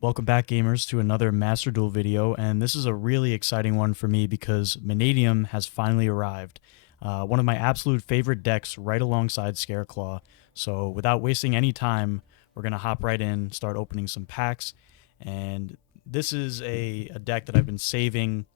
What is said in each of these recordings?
Welcome back, gamers, to another Master Duel video, and this is a really exciting one for me because Mannadium has finally arrived. One of my absolute favorite decks right alongside Scareclaw. So without wasting any time, we're going to hop right in, start opening some packs, and this is a deck that I've been saving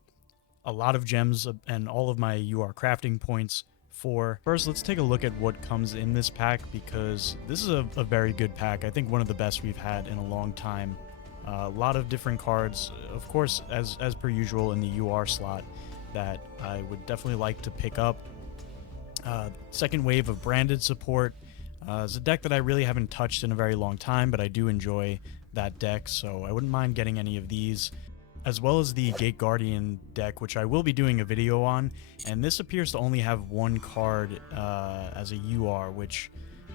a lot of gems and all of my UR crafting points for. First, let's take a look at what comes in this pack because this is a very good pack. I think one of the best we've had in a long time. A lot of different cards, of course, as per usual in the UR slot that I would definitely like to pick up. Second wave of branded support is a deck that I really haven't touched in a very long time, but I do enjoy that deck, so I wouldn't mind getting any of these, as well as the Gate Guardian deck, which I will be doing a video on, and this appears to only have one card as a UR, which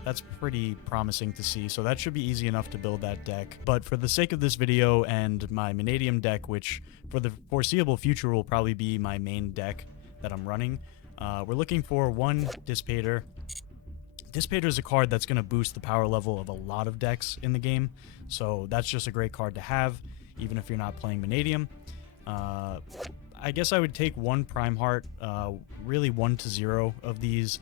that's pretty promising to see, so that should be easy enough to build that deck. But for the sake of this video and my Mannadium deck, which for the foreseeable future will probably be my main deck that I'm running, we're looking for one Dissipator. Dissipator is a card that's going to boost the power level of a lot of decks in the game, so that's just a great card to have, even if you're not playing Mannadium. I guess I would take one Prime Heart, really 1 to 0 of these.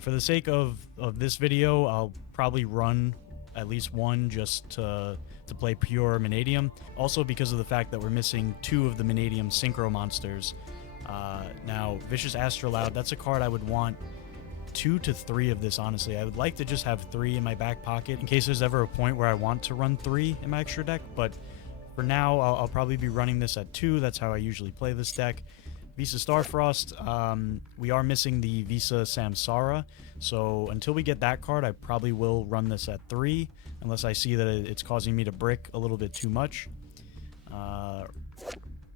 For the sake of this video, I'll probably run at least one just to play pure Mannadium. Also because of the fact that we're missing 2 of the Mannadium Synchro monsters. Now, Vicious Astrolabe, that's a card I would want 2 to 3 of this, honestly. I would like to just have 3 in my back pocket in case there's ever a point where I want to run 3 in my extra deck, but for now, I'll probably be running this at 2. That's how I usually play this deck. Visa Starfrost, we are missing the Visa Samsara, so until we get that card, I probably will run this at 3, unless I see that it's causing me to brick a little bit too much.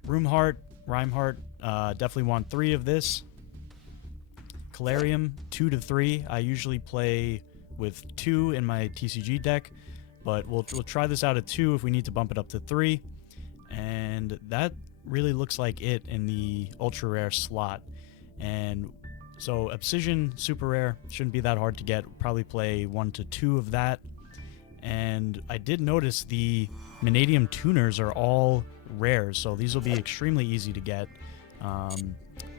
Rheimheart, definitely want 3 of this. Calarium, 2 to 3. I usually play with 2 in my TCG deck, but we'll try this out at 2 if we need to bump it up to 3. And that really looks like it in the ultra rare slot. And so Obsidian super rare shouldn't be that hard to get. Probably play 1 to 2 of that. And I did notice the Mannadium tuners are all rares, so these will be extremely easy to get.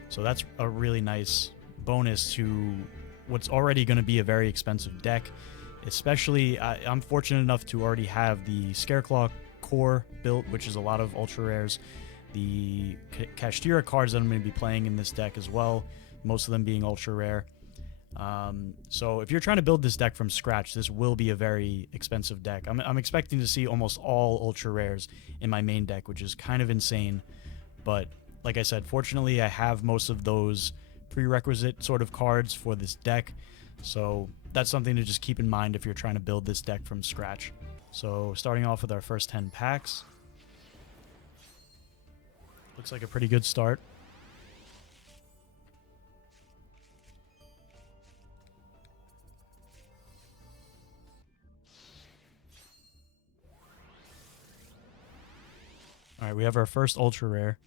So that's a really nice bonus to what's already going to be a very expensive deck. Especially, I'm fortunate enough to already have the Scareclaw core built, which is a lot of ultra rares. The Kashtira cards that I'm going to be playing in this deck as well, most of them being ultra rare. So if you're trying to build this deck from scratch, this will be a very expensive deck. I'm expecting to see almost all ultra rares in my main deck, which is kind of insane. But like I said, fortunately I have most of those prerequisite sort of cards for this deck. So that's something to just keep in mind if you're trying to build this deck from scratch. So starting off with our first 10 packs. Looks like a pretty good start. Alright, we have our first ultra rare.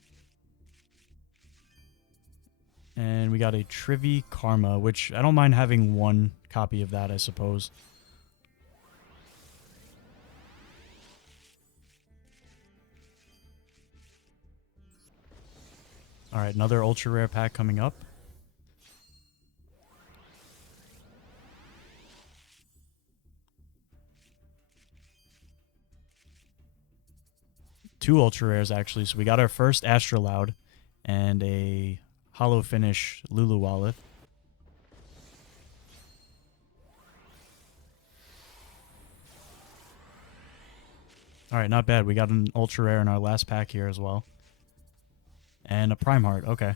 And we got a Trivi Karma, which I don't mind having one copy of that, I suppose. Alright, another ultra rare pack coming up. Two ultra rares, actually. So we got our first Astrolabe and a Hollow Finish Luluwalith. Alright, not bad. We got an ultra rare in our last pack here as well. And a Prime Heart, okay.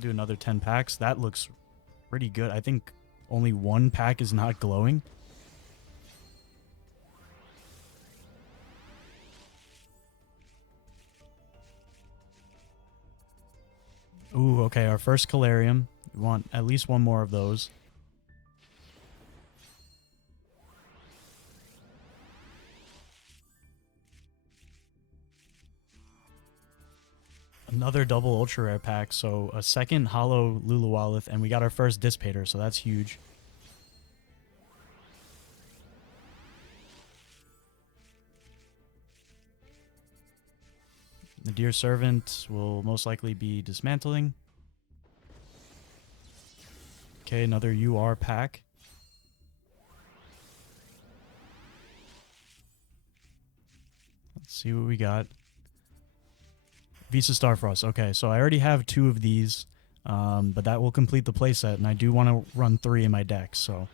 Do another 10 packs. That looks pretty good. I think only one pack is not glowing. Ooh, okay, our first Calarium. We want at least one more of those. Another double ultra rare pack, so a second hollow Luluwalith, and we got our first Dissipator, so that's huge. The Dear Servant will most likely be dismantling. Okay, another UR pack. Let's see what we got. Visa Starfrost. Okay, so I already have 2 of these, but that will complete the playset, and I do want to run 3 in my deck, so...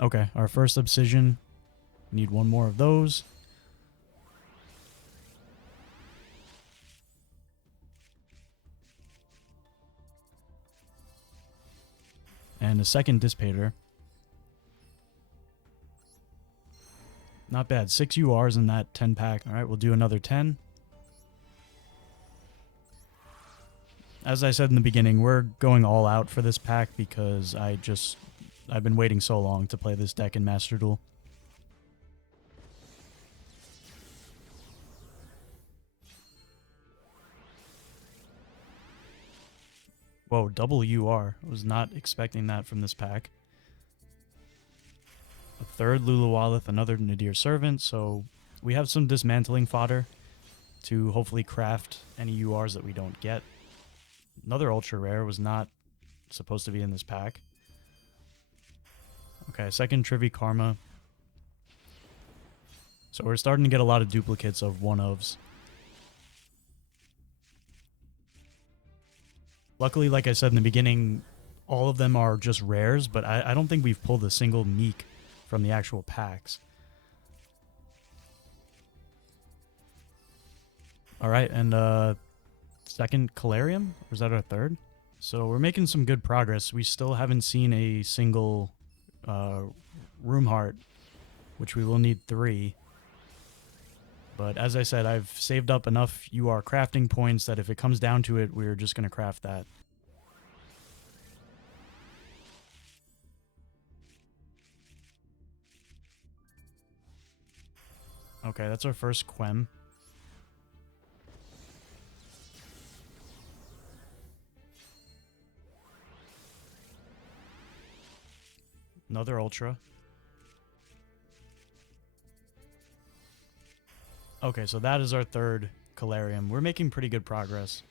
Okay, our first Obsidian. Need 1 more of those. And a second Dissipator. Not bad. 6 URs in that 10 pack. Alright, we'll do another 10. As I said in the beginning, we're going all out for this pack because I've been waiting so long to play this deck in Master Duel. Whoa, double UR. I was not expecting that from this pack. A third Luluwalith, another Nadir Servant, so we have some dismantling fodder to hopefully craft any URs that we don't get. Another ultra rare was not supposed to be in this pack. Okay, second Trivi Karma. So we're starting to get a lot of duplicates of one-ofs. Luckily, like I said in the beginning, all of them are just rares, but I don't think we've pulled a single Meek from the actual packs. Alright, and second Calarium? Or is that our third? So we're making some good progress. We still haven't seen a single Room Heart, which we will need 3. But as I said, I've saved up enough UR crafting points that if it comes down to it, we're just going to craft that. Okay, that's our first Quem. Another Ultra. Okay, so that is our third Calarium. We're making pretty good progress.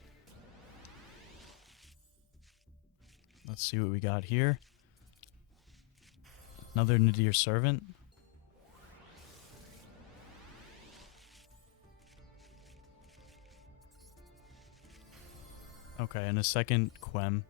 Let's see what we got here. Another Nadir Servant. Okay, and a second Quem.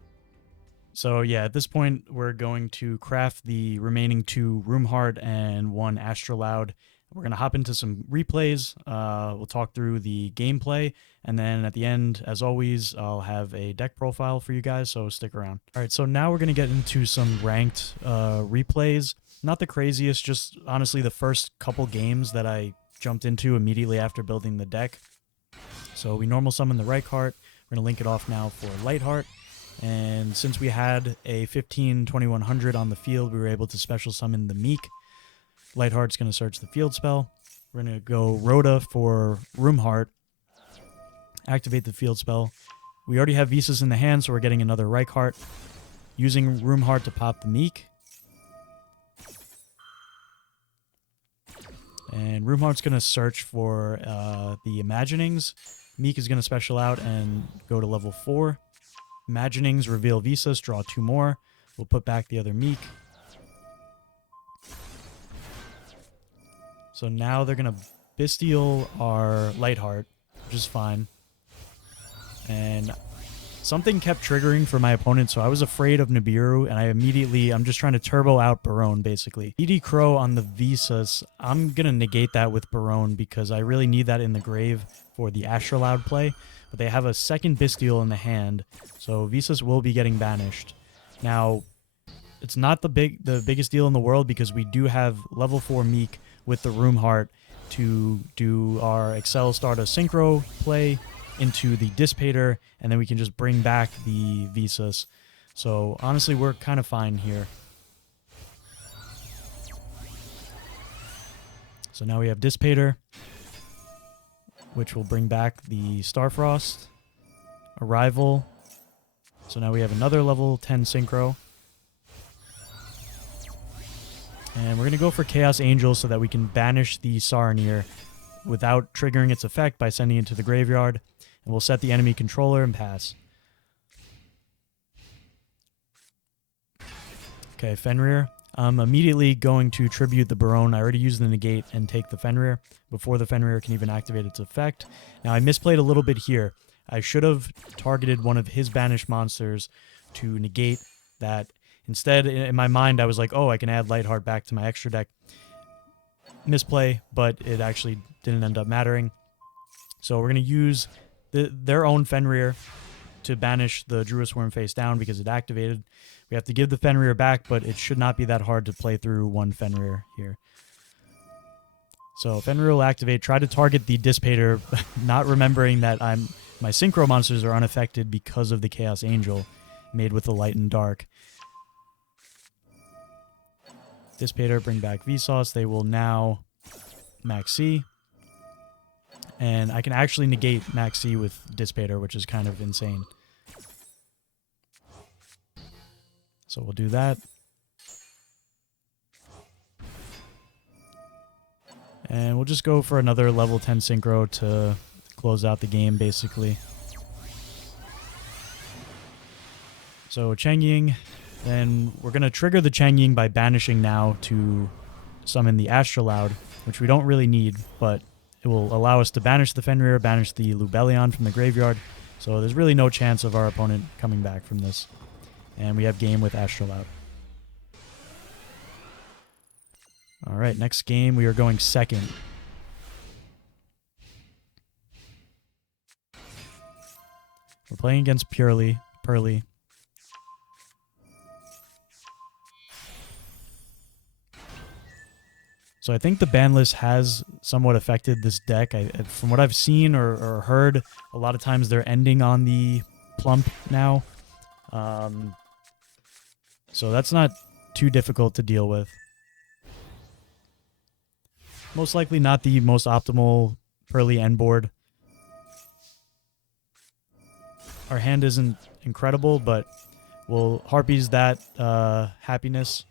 So yeah, at this point, we're going to craft the remaining 2 Room Heart and 1 Astrolaud. We're going to hop into some replays. We'll talk through the gameplay. And then at the end, as always, I'll have a deck profile for you guys, so stick around. All right, so now we're going to get into some ranked replays. Not the craziest, just honestly the first couple games that I jumped into immediately after building the deck. So we normal summon the Reichheart. We're going to link it off now for Lightheart. And since we had a 15-2100 on the field, we were able to special summon the Meek. Lightheart's going to search the field spell. We're going to go Rhoda for Room Heart. Activate the field spell. We already have Visas in the hand, so we're getting another Reichheart. Using Room Heart to pop the Meek. And Room Heart's going to search for the Imaginings. Meek is going to special out and go to level 4. Imaginings, reveal Visas, draw 2 more. We'll put back the other Meek. So now they're going to Bestial our Lightheart, which is fine. And something kept triggering for my opponent, so I was afraid of Nibiru, and I'm just trying to turbo out Barone, basically. ED Crow on the Visas, I'm going to negate that with Barone because I really need that in the grave for the Astrolaud play. But they have a second Bestial in the hand, so Visas will be getting banished. Now, it's not the biggest deal in the world because we do have level 4 Meek with the Room Heart to do our Excel Stardust Synchro play into the Dissipator, and then we can just bring back the Visas. So honestly, we're kind of fine here. So now we have Dissipator, which will bring back the Starfrost. Arrival. So now we have another level 10 Synchro. And we're going to go for Chaos Angel so that we can banish the Saronir without triggering its effect by sending it to the graveyard. And we'll set the enemy controller and pass. Okay, Fenrir. I'm immediately going to tribute the Barone. I already used the negate and take the Fenrir before the Fenrir can even activate its effect. Now, I misplayed a little bit here. I should have targeted one of his banished monsters to negate that. Instead, in my mind, I was like, oh, I can add Lightheart back to my extra deck. Misplay, but it actually didn't end up mattering. So we're going to use their own Fenrir to banish the Druid Swarm face down because it activated. We have to give the Fenrir back, but it should not be that hard to play through one Fenrir here. So Fenrir will activate, try to target the Dissipator, not remembering that my Synchro monsters are unaffected because of the Chaos Angel made with the Light and Dark. Dissipator, bring back Vsauce. They will now Max C. And I can actually negate Max C with Dissipator, which is kind of insane. So we'll do that. And we'll just go for another level 10 Synchro to close out the game, basically. So Cheng Ying. Then we're going to trigger the Cheng Ying by banishing now to summon the Astrolaud, which we don't really need, but it will allow us to banish the Fenrir, banish the Lubellion from the graveyard. So there's really no chance of our opponent coming back from this. And we have game with Astrolaud. Alright, next game we are going second. We're playing against Pearly. So I think the ban list has somewhat affected this deck. From what I've seen or heard, a lot of times they're ending on the plump now. So that's not too difficult to deal with. Most likely not the most optimal Pearly Endboard. Our hand isn't incredible, but we'll Harpies that happiness.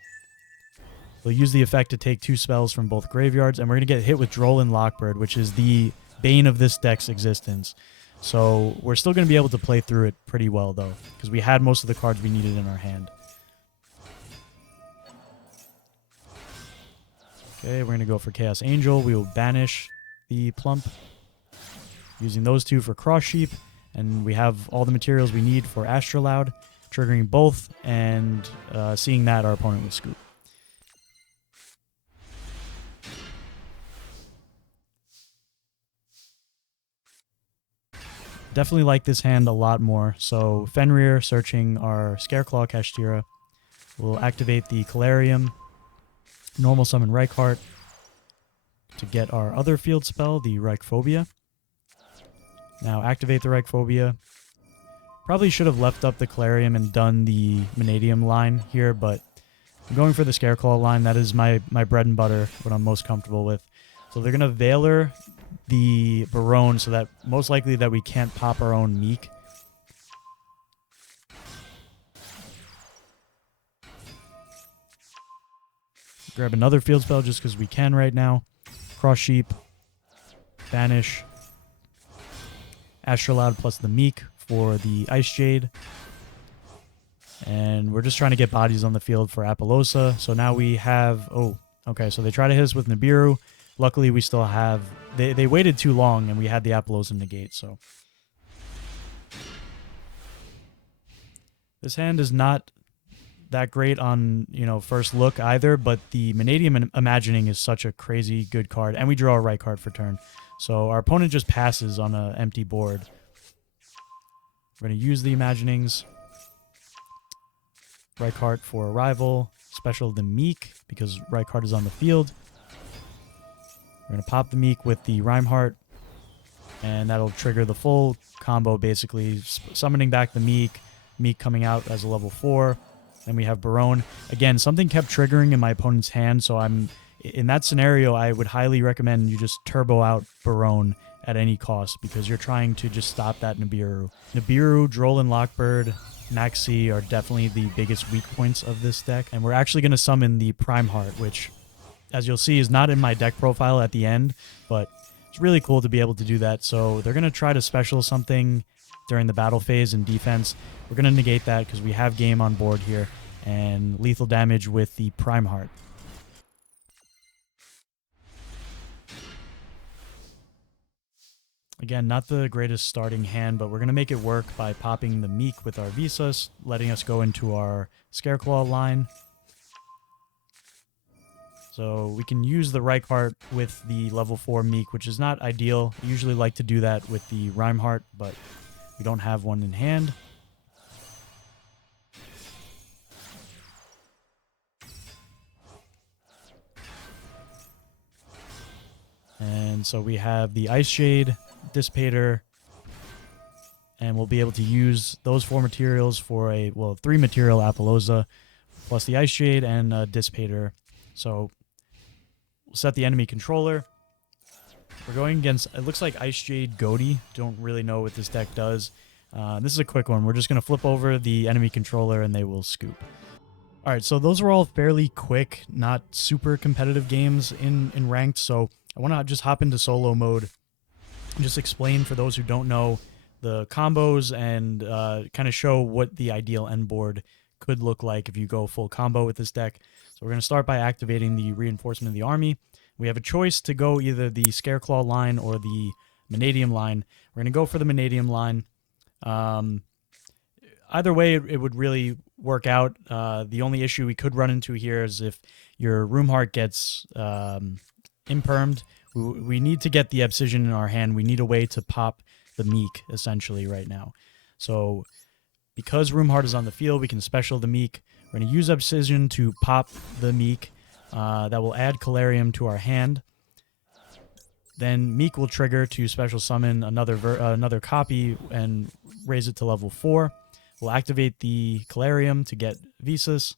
We'll use the effect to take 2 spells from both graveyards, and we're going to get hit with Droll Lockbird, which is the bane of this deck's existence. So we're still going to be able to play through it pretty well, though, because we had most of the cards we needed in our hand. Okay, we're going to go for Chaos Angel. We will banish the Plump, using those 2 for Cross Sheep, and we have all the materials we need for Astrolaud, triggering both, and seeing that our opponent would scoop. Definitely like this hand a lot more. So Fenrir searching our Scareclaw Kashtira. We'll activate the Calarium, normal summon Reichheart to get our other field spell, the Reichphobia. Now activate the Reichphobia. Probably should have left up the Calarium and done the Mannadium line here, but I'm going for the Scareclaw line. That is my bread and butter, what I'm most comfortable with. So they're going to Veiler the Barone so that most likely that we can't pop our own Meek. Grab another field spell just because we can right now. Cross Sheep. Banish. Astrolaud plus the Meek for the Ice Jade. And we're just trying to get bodies on the field for Apollosa. So now we have... Oh, okay. So they try to hit us with Nibiru. Luckily, we still have... They waited too long, and we had the Apollosa negate, so... This hand is not that great on, first look either, but the Mannadium Imagining is such a crazy good card, and we draw a right card for turn. So our opponent just passes on an empty board. We're going to use the Imaginings. Reichheart for Arrival. Special the Meek, because Reichheart is on the field. We're going to pop the Meek with the Rhymeheart, and that'll trigger the full combo, basically. Summoning back the Meek, Meek coming out as a level 4. Then we have Barone. Again, something kept triggering in my opponent's hand, so I'm In that scenario, I would highly recommend you just turbo out Barone at any cost because you're trying to just stop that Nibiru. Nibiru, Droll, Lockbird, Maxi are definitely the biggest weak points of this deck. And we're actually going to summon the Prime Heart, which, as you'll see, is not in my deck profile at the end, but it's really cool to be able to do that. So they're going to try to special something during the battle phase in defense. We're going to negate that because we have game on board here and lethal damage with the Prime Heart. Again, not the greatest starting hand, but we're going to make it work by popping the Meek with our Visas, letting us go into our Scareclaw line. So we can use the Reichheart with the level 4 Meek, which is not ideal. I usually like to do that with the Rhymeheart, but we don't have one in hand. And so we have the Ice Shade, Dissipator, and we'll be able to use those 4 materials for a, well, 3 material Apollousa, plus the Ice Shade and Dissipator. So we'll set the enemy controller. We're going against, it looks like Ice Shade Goaty. Don't really know what this deck does. This is a quick one. We're just going to flip over the enemy controller and they will scoop. All right, so those are all fairly quick, not super competitive games in ranked, so I want to just hop into solo mode and just explain for those who don't know the combos and kind of show what the ideal end board could look like if you go full combo with this deck. So we're going to start by activating the Reinforcement of the Army. We have a choice to go either the Scareclaw line or the Mannadium line. We're going to go for the Mannadium line. Either way, it would really work out. The only issue we could run into here is if your Roomheart gets impermed. We need to get the Obsidian in our hand. We need a way to pop the Meek, essentially, right now. So, because Roomheart is on the field, we can special the Meek. We're going to use Obsidian to pop the Meek. That will add Calarium to our hand. Then Meek will trigger to special summon another copy and raise it to level 4. We'll activate the Calarium to get Visas.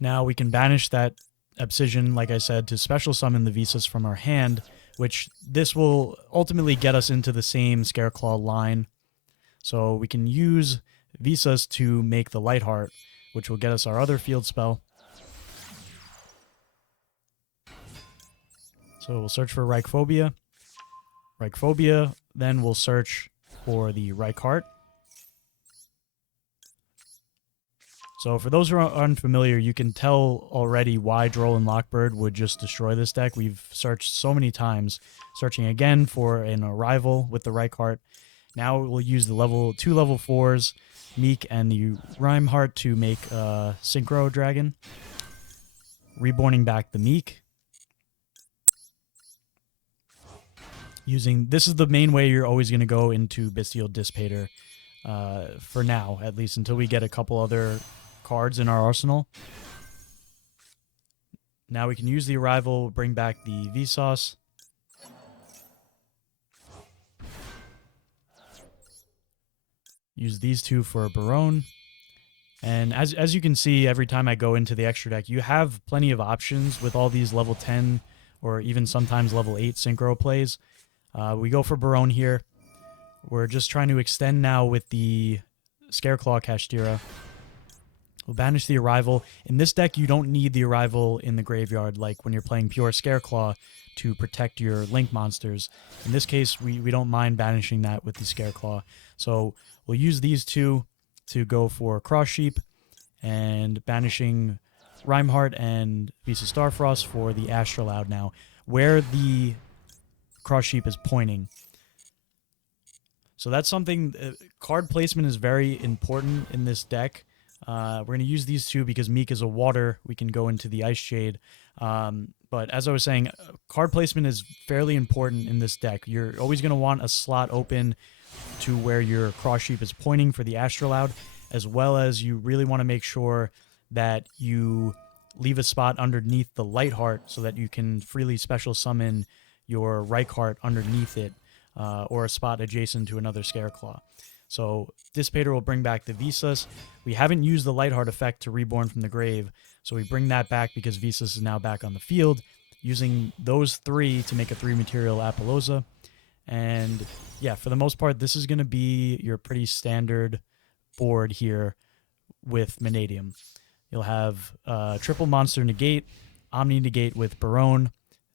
Now we can banish that Obsidian, like I said, to special summon the Visas from our hand, which this will ultimately get us into the same Scareclaw line. So we can use Visas to make the Lightheart, which will get us our other field spell. So we'll search for Reichphobia. Reichphobia, then we'll search for the Reichheart. So for those who are unfamiliar, you can tell already why Droll and Lockbird would just destroy this deck. We've searched so many times, searching again for an Arrival with the Reichheart. Now we'll use the two level 4s, Meek and the Rhymeheart to make Synchro Dragon. Reborning back the Meek. This is the main way you're always going to go into Bestial Dissipator, for now, at least until we get a couple other cards in our arsenal. Now we can use the Arrival, bring back the Vsauce. Use these two for Barone. And as you can see, every time I go into the extra deck, you have plenty of options with all these level 10 or even sometimes level 8 synchro plays. We go for Barone here. We're just trying to extend now with the Scareclaw Kashtira. We'll banish the Arrival. In this deck, you don't need the Arrival in the graveyard like when you're playing pure Scareclaw to protect your Link monsters. In this case, we don't mind banishing that with the Scareclaw. So we'll use these two to go for Cross Sheep and banishing Rhymeheart and Visa Starfrost for the Astrolaud now, where the Cross Sheep is pointing. So that's something, card placement is very important in this deck. We're going to use these two because Meek is a water. We can go into the Ice Shade. But as I was saying, card placement is fairly important in this deck. You're always going to want a slot open to where your Cross Sheep is pointing for the Astrolaud, as well as you really want to make sure that you leave a spot underneath the Lightheart so that you can freely special summon your Reichheart underneath it, or a spot adjacent to another Scareclaw. So Dissipator will bring back the Visas. We haven't used the Lightheart effect to Reborn from the Grave, so we bring that back because Visas is now back on the field, using those 3 to make a 3 material Apollousa. And yeah, for the most part, this is going to be your pretty standard board here with Mannadium. You'll have triple monster negate, Omni negate with Barone.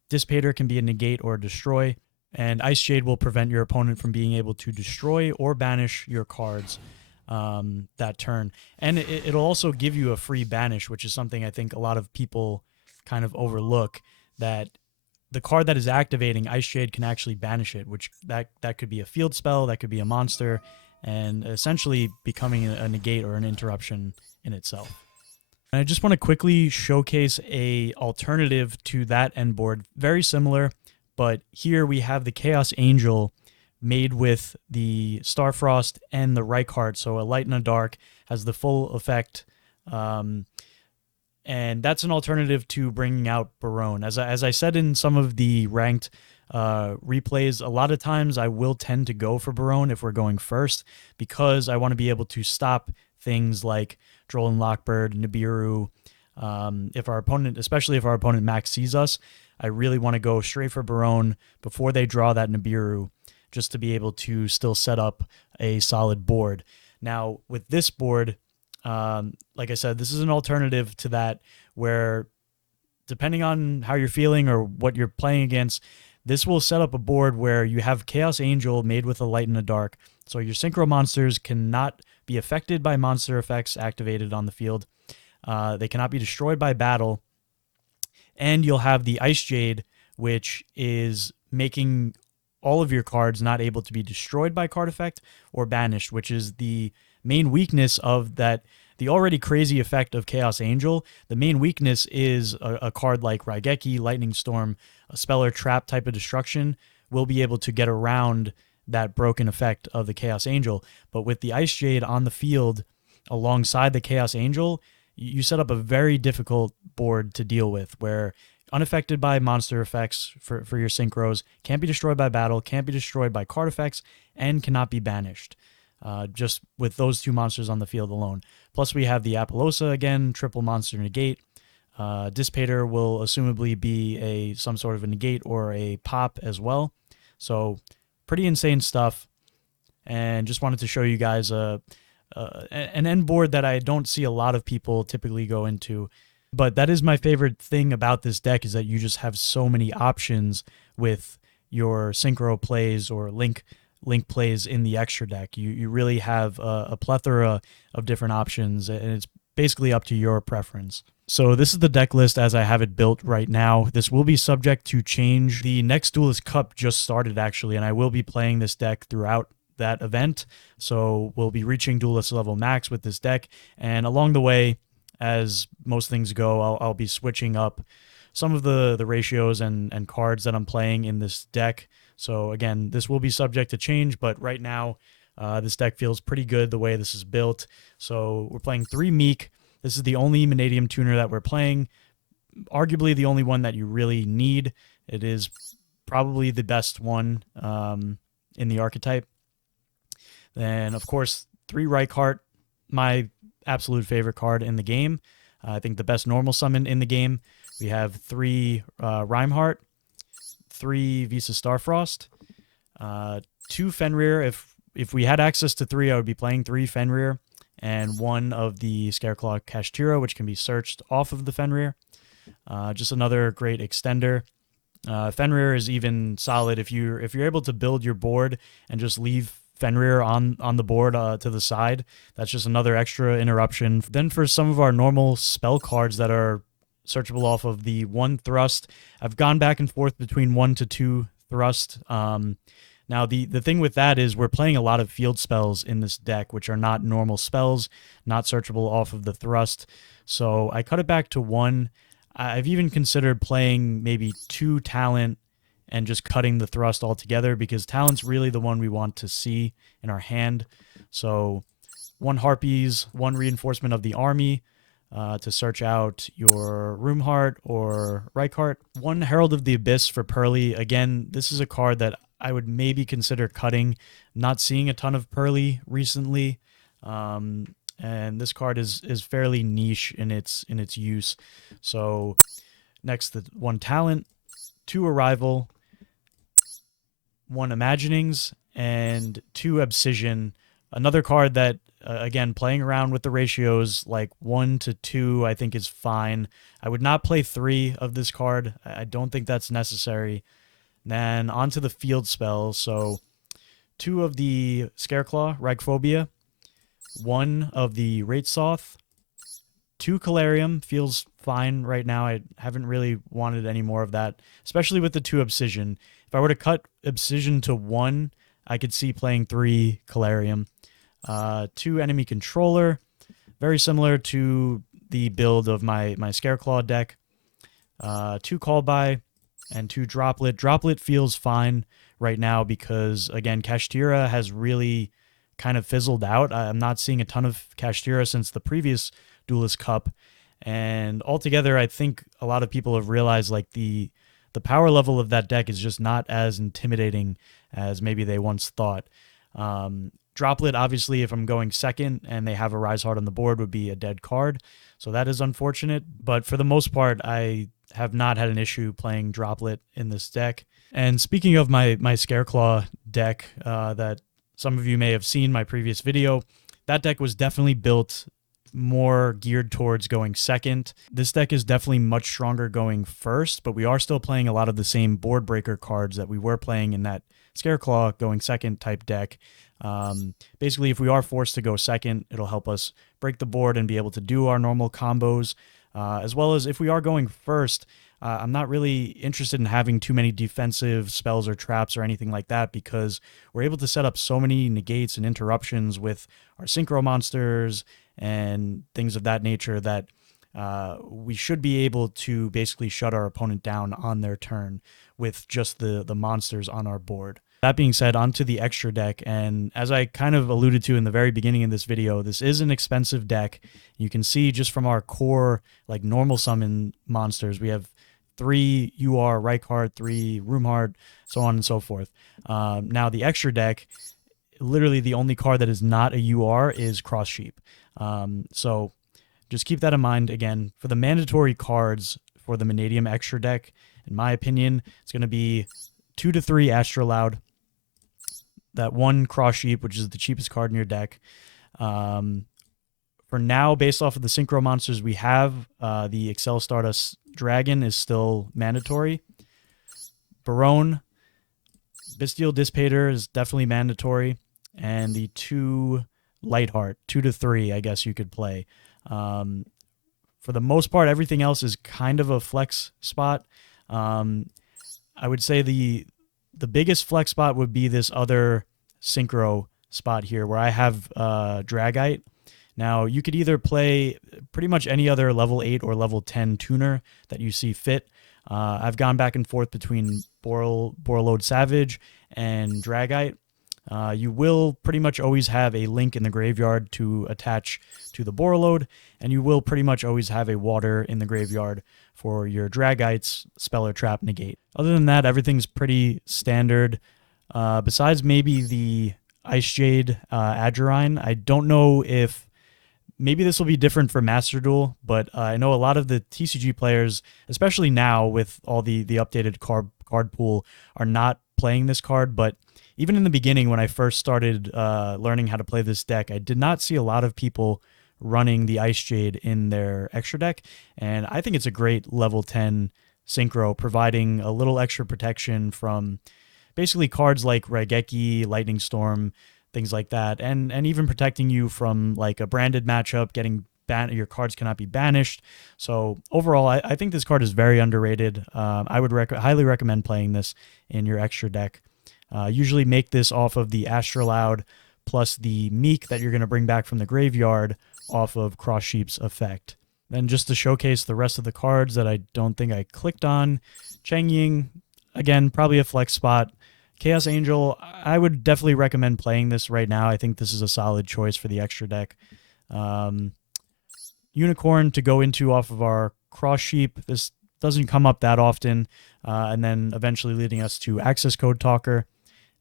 Dissipator can be a negate or a destroy, and Ice Shade will prevent your opponent from being able to destroy or banish your cards that turn. And it'll also give you a free banish, which is something I think a lot of people kind of overlook, that the card that is activating Ice Shade can actually banish it, which that could be a field spell, that could be a monster, and essentially becoming a negate or an interruption in itself. And I just want to quickly showcase a alternative to that end board, very similar, but here we have the Chaos Angel made with the Starfrost and the Reichardt, so a light and a dark, has the full effect, and that's an alternative to bringing out Barone. As I said in some of the ranked replays, a lot of times I will tend to go for Barone if we're going first, because I want to be able to stop things like Droll and Lockbird, Nibiru. If our opponent, especially if our opponent max sees us, I really want to go straight for Barone before they draw that Nibiru, just to be able to still set up a solid board. Now, with this board, like I said, this is an alternative to that, where depending on how you're feeling or what you're playing against, this will set up a board where you have Chaos Angel made with a light and a dark. So your synchro monsters cannot be affected by monster effects activated on the field. They cannot be destroyed by battle. And you'll have the Ice Jade, which is making all of your cards not able to be destroyed by card effect or banished, which is the main weakness of that. The already crazy effect of Chaos Angel, the main weakness is a card like Raigeki, Lightning Storm, a Speller Trap type of destruction will be able to get around that broken effect of the Chaos Angel. But with the Ice Jade on the field alongside the Chaos Angel, you set up a very difficult board to deal with, where unaffected by monster effects for your synchros, can't be destroyed by battle, can't be destroyed by card effects, and cannot be banished. Just with those 2 monsters on the field alone. Plus we have the Apollousa again, triple monster negate. Dissipator will assumably be some sort of a negate or a pop as well. So pretty insane stuff. And just wanted to show you guys an end board that I don't see a lot of people typically go into. But that is my favorite thing about this deck, is that you just have so many options with your synchro plays or link plays in the extra deck. You really have a plethora of different options, and it's basically up to your preference. So this is the deck list as I have it built right now. This will be subject to change. The next Duelist Cup just started actually, and I will be playing this deck throughout that event. So we'll be reaching Duelist level max with this deck, and along the way, as most things go, I'll be switching up some of the ratios and cards that I'm playing in this deck. So again, this will be subject to change, but right now, this deck feels pretty good the way this is built. So we're playing 3 Meek. This is the only Mannadium tuner that we're playing. Arguably the only one that you really need. It is probably the best one in the archetype. Then, of course, 3 Reichardt, my absolute favorite card in the game. I think the best normal summon in the game. We have 3 Reinhardt, 3 Visa Starfrost, 2 Fenrir. If we had access to 3, I would be playing 3 Fenrir, and 1 of the Scareclaw Kashtira, which can be searched off of the Fenrir. Just another great extender. Fenrir is even solid if you're able to build your board and just leave Fenrir on the board to the side. That's just another extra interruption. Then for some of our normal spell cards that are searchable off of the 1 thrust, I've gone back and forth between 1 to 2 thrust. Now the thing with that is we're playing a lot of field spells in this deck, which are not normal spells, not searchable off of the thrust. So I cut it back to 1. I've even considered playing maybe 2 talent and just cutting the thrust altogether, because talent's really the one we want to see in our hand. So 1 Harpies, 1 reinforcement of the army to search out your Roomheart or Reichardt, 1 Herald of the Abyss for Pearly. Again, this is a card that I would maybe consider cutting. Not seeing a ton of Pearly recently, um, and this card is fairly niche in its use. So next, the one talent, two Arrival, one Imaginings, and two Obsidian. Another card that, again, playing around with the ratios, like 1 to 2, I think is fine. I would not play 3 of this card. I don't think that's necessary. Then onto the field spells. So 2 of the Scareclaw, Ragphobia, 1 of the Wraithsoth, 2 Calarium feels fine right now. I haven't really wanted any more of that, especially with the 2 Obsidian. If I were to cut Obsidian to 1, I could see playing 3 Calarium. 2 Enemy Controller, very similar to the build of my Scareclaw deck. 2 Callby and 2 Droplet. Droplet feels fine right now because, again, Kashtira has really kind of fizzled out. I'm not seeing a ton of Kashtira since the previous Duelist Cup. And altogether, I think a lot of people have realized like the power level of that deck is just not as intimidating as maybe they once thought. Droplet, obviously, if I'm going second and they have a Rise Heart on the board, would be a dead card. So that is unfortunate. But for the most part, I have not had an issue playing Droplet in this deck. And speaking of my Scareclaw deck that some of you may have seen my previous video, that deck was definitely built more geared towards going second. This deck is definitely much stronger going first, but we are still playing a lot of the same board breaker cards that we were playing in that Scareclaw going second type deck. Basically, if we are forced to go second, it'll help us break the board and be able to do our normal combos, as well as if we are going first. I'm not really interested in having too many defensive spells or traps or anything like that because we're able to set up so many negates and interruptions with our synchro monsters and things of that nature that we should be able to basically shut our opponent down on their turn with just the monsters on our board. That being said, onto the extra deck, and as I kind of alluded to in the very beginning of this video, this is an expensive deck. You can see just from our core, like normal summon monsters, we have 3 UR Reichhardt, 3 Roomheart, so on and so forth. Now the extra deck, literally the only card that is not a UR is Cross Sheep. So just keep that in mind. Again, for the mandatory cards for the Mannadium extra deck, in my opinion, it's going to be 2 to 3 Astrolaud, that 1 Cross Sheep, which is the cheapest card in your deck. For now, based off of the synchro monsters we have, the Excel Stardust Dragon is still mandatory. Barone, Bestial Dissipator is definitely mandatory. And the 2 Lightheart, 2 to 3, I guess you could play. For the most part, everything else is kind of a flex spot. I would say the biggest flex spot would be this other synchro spot here where I have Dragite. Now, you could either play pretty much any other level 8 or level 10 tuner that you see fit. I've gone back and forth between Borreload Savage and Dragite. You will pretty much always have a link in the graveyard to attach to the Borreload, and you will pretty much always have a water in the graveyard for your Dragite's Spell or Trap negate. Other than that, everything's pretty standard. Besides maybe the Ice Jade Adurine, I don't know if maybe this will be different for Master Duel, but I know a lot of the TCG players, especially now with all the updated card pool, are not playing this card. But even in the beginning, when I first started learning how to play this deck, I did not see a lot of people running the Ice Jade in their extra deck. And I think it's a great level 10 synchro, providing a little extra protection from basically cards like Raigeki, Lightning Storm, things like that, and even protecting you from like a branded matchup, getting your cards cannot be banished. So overall, I think this card is very underrated. I would highly recommend playing this in your extra deck. Usually make this off of the Astrolaud plus the Meek that you're going to bring back from the graveyard off of Cross Sheep's effect. Then just to showcase the rest of the cards that I don't think I clicked on, Cheng Ying, again, probably a flex spot. Chaos Angel, I would definitely recommend playing this right now. I think this is a solid choice for the extra deck. Unicorn to go into off of our Cross Sheep. This doesn't come up that often. And then eventually leading us to Access Code Talker.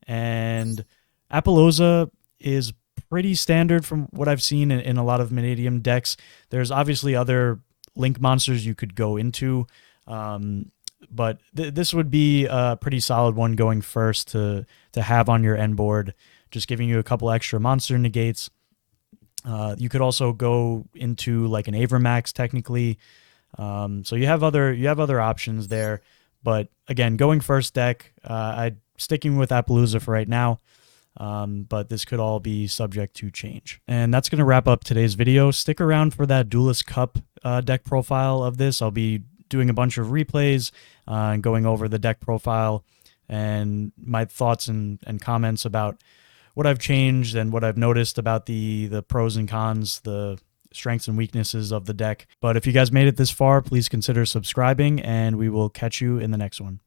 And Apollousa is pretty standard from what I've seen in a lot of Mannadium decks. There's obviously other link monsters you could go into, but this would be a pretty solid one going first to have on your end board, just giving you a couple extra monster negates. You could also go into like an Avermax technically. So you have other options there, but again, going first deck, I sticking with Appaloosa for right now. But this could all be subject to change. And that's going to wrap up today's video. Stick around for that Duelist Cup deck profile of this. I'll be doing a bunch of replays and going over the deck profile and my thoughts and comments about what I've changed and what I've noticed about the pros and cons, the strengths and weaknesses of the deck. But if you guys made it this far, please consider subscribing, and we will catch you in the next one.